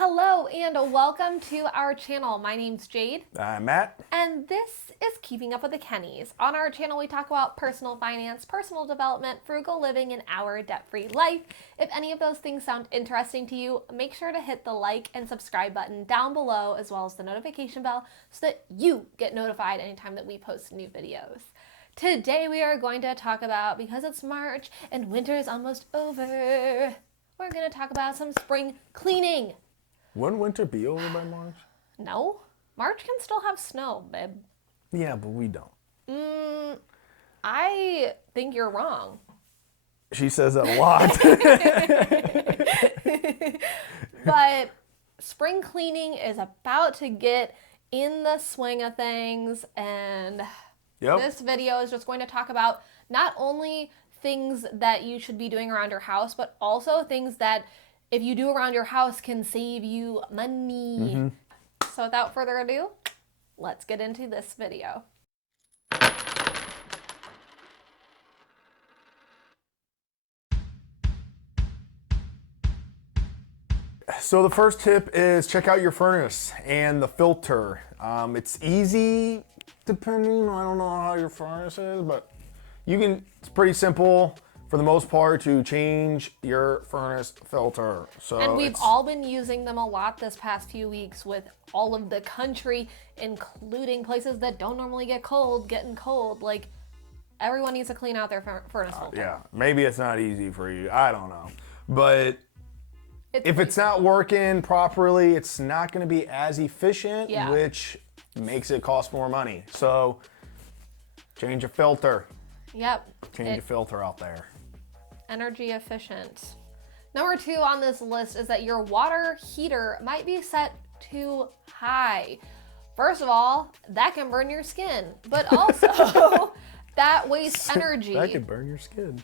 Hello and welcome to our channel. My name's Jade. I'm Matt. And this is Keeping Up with the Kennies. On our channel, we talk about personal finance, personal development, frugal living, and our debt-free life. If any of those things sound interesting to you, make sure to hit the like and subscribe button down below, as well as the notification bell, so that you get notified anytime that we post new videos. Today we are going to talk about, because it's March and winter is almost over, we're going to talk about some spring cleaning. Wouldn't winter be over by March? No. March can still have snow, babe. Yeah, but we don't. I think you're wrong. She says that a lot. But spring cleaning is about to get in the swing of things, and this video is just going to talk about not only things that you should be doing around your house, but also things that if you do around your house can save you money. So without further ado, let's get into this video. So the first tip is check out your furnace and the filter. It's easy depending, I don't know how your furnace is, but it's pretty simple for the most part to change your furnace filter. And we've all been using them a lot this past few weeks with all of the country, including places that don't normally get cold, getting cold. Like, everyone needs to clean out their furnace filter. Yeah, maybe it's not easy for you, I don't know. But if it's not working properly, it's not gonna be as efficient, which makes it cost more money. So change your filter. Yep. Change your filter out there. Energy efficient. Number 2 on this list is that your water heater might be set too high. First of all, that can burn your skin, but also that wastes energy. That could burn your skin.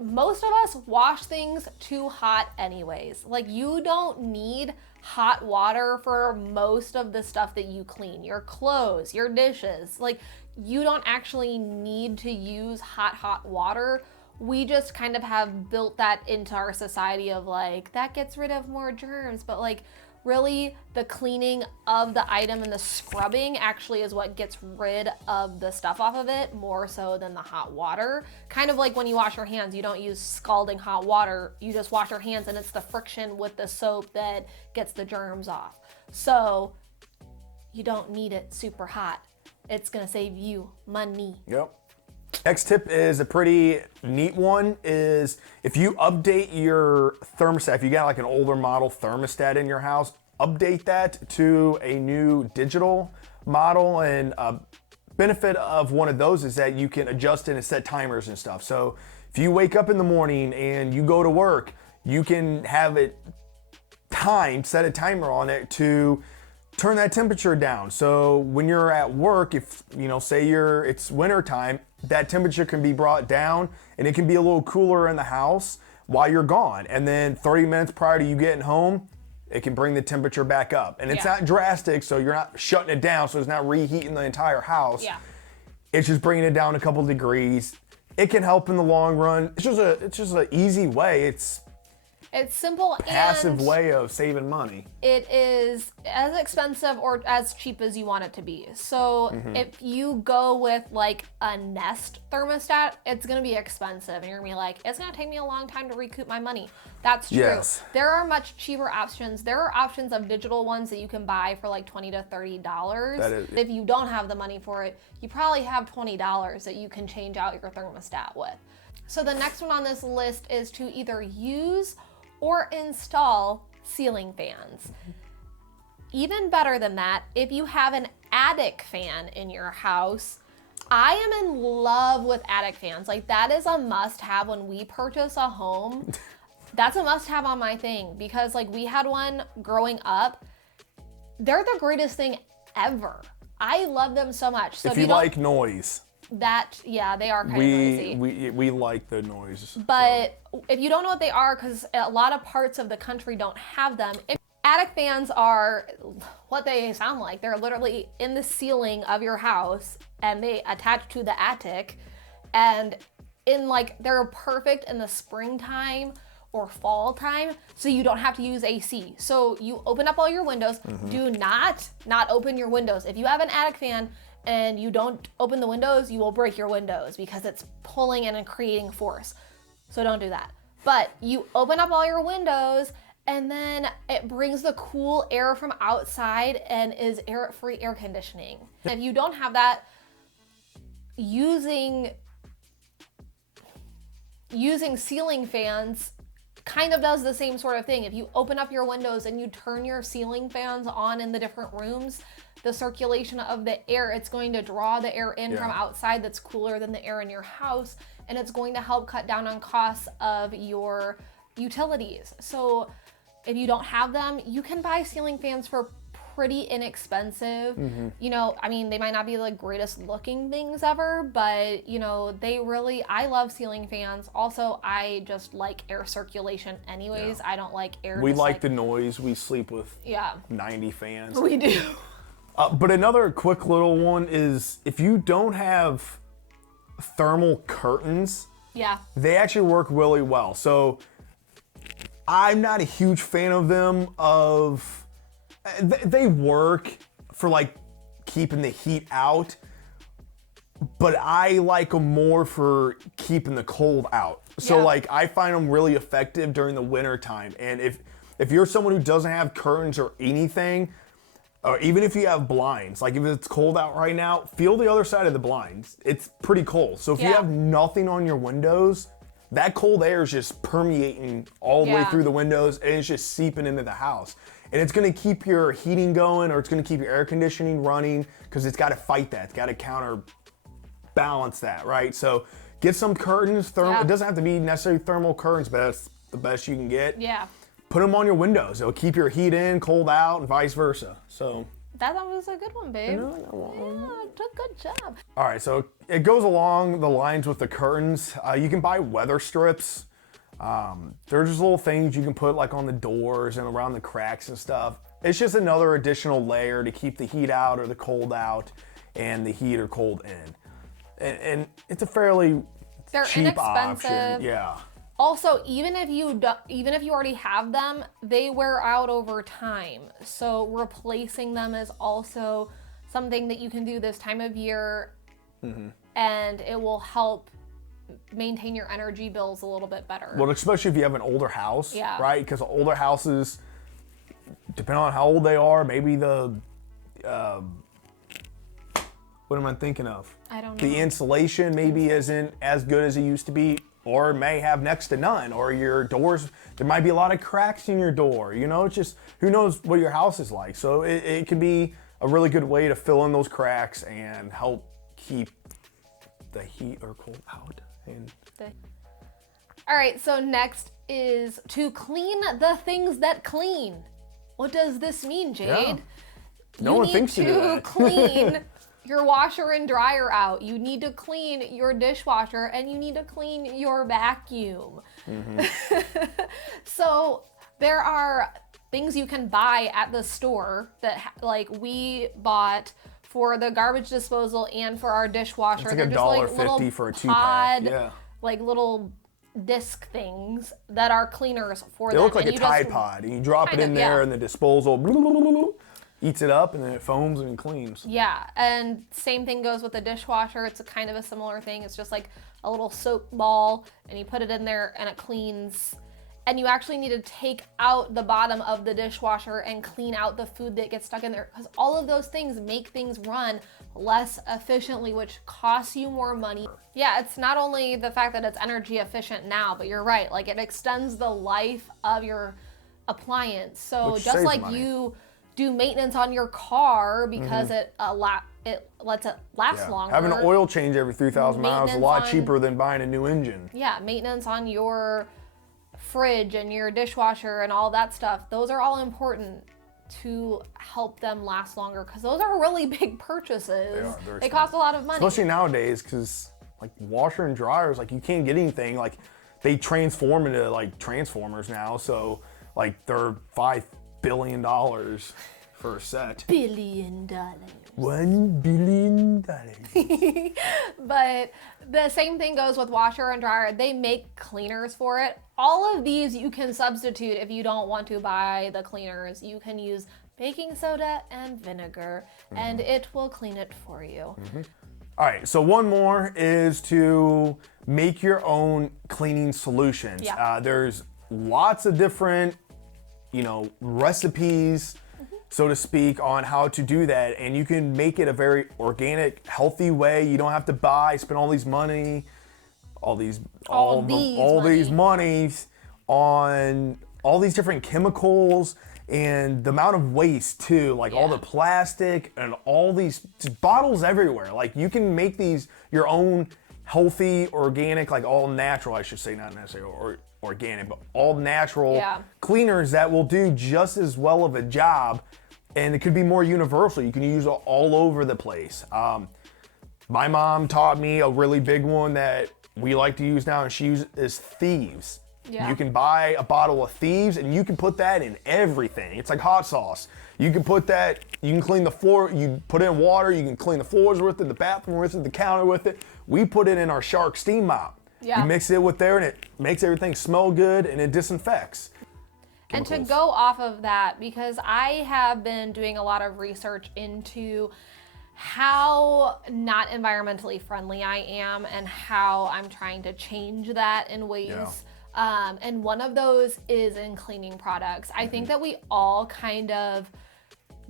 Most of us wash things too hot anyways. Like, you don't need hot water for most of the stuff that you clean. Your clothes, your dishes. Like, you don't actually need to use hot water. We just kind of have built that into our society of like, that gets rid of more germs. But like, really, the cleaning of the item and the scrubbing actually is what gets rid of the stuff off of it, more so than the hot water. Kind of like when you wash your hands, you don't use scalding hot water. You just wash your hands, and it's the friction with the soap that gets the germs off. So you don't need it super hot. It's gonna save you money. Yep. Next tip is a pretty neat one, is if you update your thermostat, if you got like an older model thermostat in your house, update that to a new digital model. And a benefit of one of those is that you can adjust it and set timers and stuff. So if you wake up in the morning and you go to work, you can have it timed, set a timer on it to turn that temperature down. So when you're at work, if say it's winter time, that temperature can be brought down and it can be a little cooler in the house while you're gone. And then 30 minutes prior to you getting home, it can bring the temperature back up. And it's not drastic, so you're not shutting it down, so it's not reheating the entire house. Yeah. It's just bringing it down a couple degrees. It can help in the long run. It's just an easy way. It's simple, passive and way of saving money. it is as expensive or as cheap as you want it to be. So if you go with like a Nest thermostat, it's gonna be expensive, and you're gonna be like, it's gonna take me a long time to recoup my money. That's true. Yes. There are much cheaper options. There are options of digital ones that you can buy for like $20 to $30. If you don't have the money for it, you probably have $20 that you can change out your thermostat with. So the next one on this list is to either use or install ceiling fans. Even better than that, if you have an attic fan in your house, I am in love with attic fans. Like, that is a must-have when we purchase a home. That's a must-have on my thing, because like, we had one growing up. They're the greatest thing ever. I love them so much. So if you like noise. They are kind of noisy. We like the noise. But if you don't know what they are, because a lot of parts of the country don't have them, attic fans are what they sound like. They're literally in the ceiling of your house, and they attach to the attic, and they're perfect in the springtime or fall time, so you don't have to use AC. So you open up all your windows. Do not open your windows. If you have an attic fan and you don't open the windows, you will break your windows because it's pulling in and creating force. So don't do that. But you open up all your windows, and then it brings the cool air from outside and is free air conditioning. If you don't have that, using ceiling fans kind of does the same sort of thing. If you open up your windows and you turn your ceiling fans on in the different rooms, the circulation of the air, it's going to draw the air in from outside that's cooler than the air in your house, and it's going to help cut down on costs of your utilities. So if you don't have them, you can buy ceiling fans for pretty inexpensive. You know, I mean, they might not be the greatest looking things ever, but you know, I love ceiling fans. Also, I just like air circulation anyways. I don't like air. We like the noise. We sleep with 90 fans. We do. But another quick little one is if you don't have thermal curtains, they actually work really well. So I'm not a huge fan of them. They work for like keeping the heat out, but I like them more for keeping the cold out. So like I find them really effective during the winter time. And if you're someone who doesn't have curtains or anything, or even if you have blinds, like if it's cold out right now, feel the other side of the blinds. It's pretty cold. So if you have nothing on your windows, that cold air is just permeating all the way through the windows, and it's just seeping into the house. And it's gonna keep your heating going, or it's gonna keep your air conditioning running, because it's gotta fight that. It's gotta counterbalance that, right? So get some curtains. It doesn't have to be necessarily thermal curtains, but that's the best you can get. Put them on your windows. It'll keep your heat in, cold out, and vice versa. So that was a good one, babe. Good job. All right, so it goes along the lines with the curtains. You can buy weather strips. They're just little things you can put like on the doors and around the cracks and stuff. It's just another additional layer to keep the heat out or the cold out and the heat or cold in. And it's a fairly cheap option. Yeah. Also, even if you already have them, they wear out over time. So replacing them is also something that you can do this time of year, and it will help maintain your energy bills a little bit better. Well, especially if you have an older house, right? Because older houses, depending on how old they are, maybe what am I thinking of? I don't know. The insulation maybe isn't as good as it used to be, or may have next to none, or your doors, there might be a lot of cracks in your door. You know, it's just, who knows what your house is like. So it can be a really good way to fill in those cracks and help keep the heat or cold out. All right, so next is to clean the things that clean. What does this mean, Jade? No one thinks to do that. You need to clean your washer and dryer out. You need to clean your dishwasher, and you need to clean your vacuum. So there are things you can buy at the store that like we bought for the garbage disposal and for our dishwasher. It's like $1.50 for a 2-pack. Like little disc things that are cleaners for them. They look like a Tide Pod, and you drop it in there, and the disposal eats it up, and then it foams and cleans. Yeah, and same thing goes with the dishwasher. It's a kind of a similar thing. It's just like a little soap ball, and you put it in there, and it cleans. And you actually need to take out the bottom of the dishwasher and clean out the food that gets stuck in there, because all of those things make things run less efficiently, which costs you more money. Yeah, it's not only the fact that it's energy efficient now, but you're right, like it extends the life of your appliance. So which just like money. you do maintenance on your car because it lets it last longer. Having an oil change every 3,000 miles is a lot cheaper than buying a new engine. Yeah, maintenance on your fridge and your dishwasher and all that stuff, those are all important to help them last longer, because those are really big purchases. They cost a lot of money. Especially nowadays, because like washer and dryers, like you can't get anything, like they transform into like transformers now, so like they're $5 billion for a set. $1 billion. $1 billion. But the same thing goes with washer and dryer. They make cleaners for it. All of these you can substitute if you don't want to buy the cleaners. You can use baking soda and vinegar, and it will clean it for you. All right, so one more is to make your own cleaning solutions. Yeah. There's lots of different, recipes, so to speak, on how to do that, and you can make it a very organic, healthy way. You don't have to spend all these monies on all these different chemicals. And the amount of waste too, like all the plastic and all these bottles everywhere. Like you can make these your own healthy, organic, like all natural, I should say, not necessarily organic, but all natural cleaners that will do just as well of a job. And it could be more universal. You can use it all over the place. My mom taught me a really big one that we like to use now, and she uses Thieves. Yeah. You can buy a bottle of Thieves and you can put that in everything. It's like hot sauce. You can put that, you can clean the floor, you put it in water, you can clean the floors with it, the bathroom with it, the counter with it. We put it in our Shark steam mop. Yeah. You mix it with there and it makes everything smell good and it disinfects. And to go off of that, because I have been doing a lot of research into how not environmentally friendly I am and how I'm trying to change that in ways. Yeah. And one of those is in cleaning products. I think that we all kind of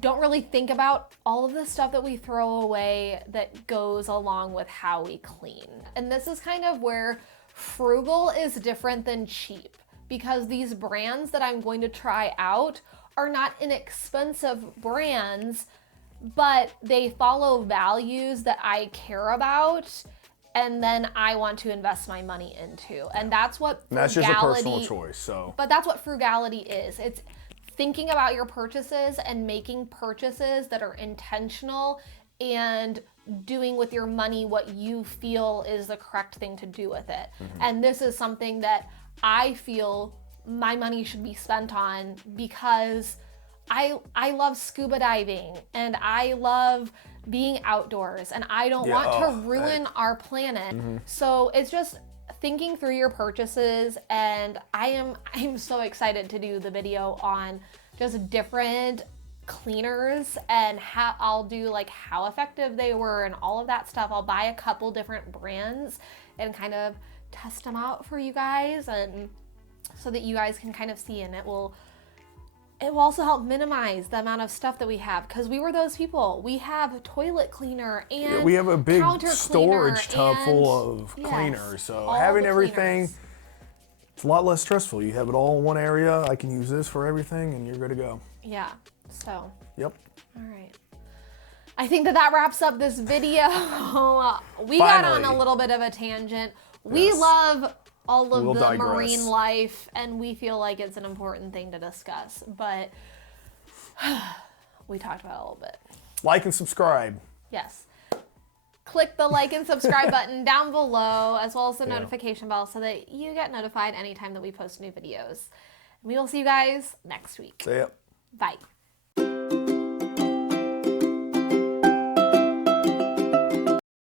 don't really think about all of the stuff that we throw away that goes along with how we clean. And this is kind of where Frugal is different than cheap, because these brands that I'm going to try out are not inexpensive brands, but they follow values that I care about and then I want to invest my money into. And that's what frugality, that's just a personal choice, so. But that's what frugality is. It's thinking about your purchases and making purchases that are intentional and doing with your money what you feel is the correct thing to do with it. And this is something that I feel my money should be spent on, because I love scuba diving and I love being outdoors, and I don't want to ruin our planet. So it's just thinking through your purchases, and I'm so excited to do the video on just different cleaners and how I'll do like how effective they were and all of that stuff. I'll buy a couple different brands and kind of test them out for you guys, and so that you guys can kind of see, and it will also help minimize the amount of stuff that we have, because we were those people. We have toilet cleaner and we have a big counter storage tub full of cleaners. So having everything, it's a lot less stressful. You have it all in one area. I can use this for everything and you're good to go. Yeah, so. Yep. All right. I think that wraps up this video. We got on a little bit of a tangent. We love all of the marine life, and we feel like it's an important thing to discuss, but we talked about it a little bit. Like and subscribe. Yes. Click the like and subscribe button down below, as well as the notification bell, so that you get notified anytime that we post new videos. We will see you guys next week. See ya. Bye.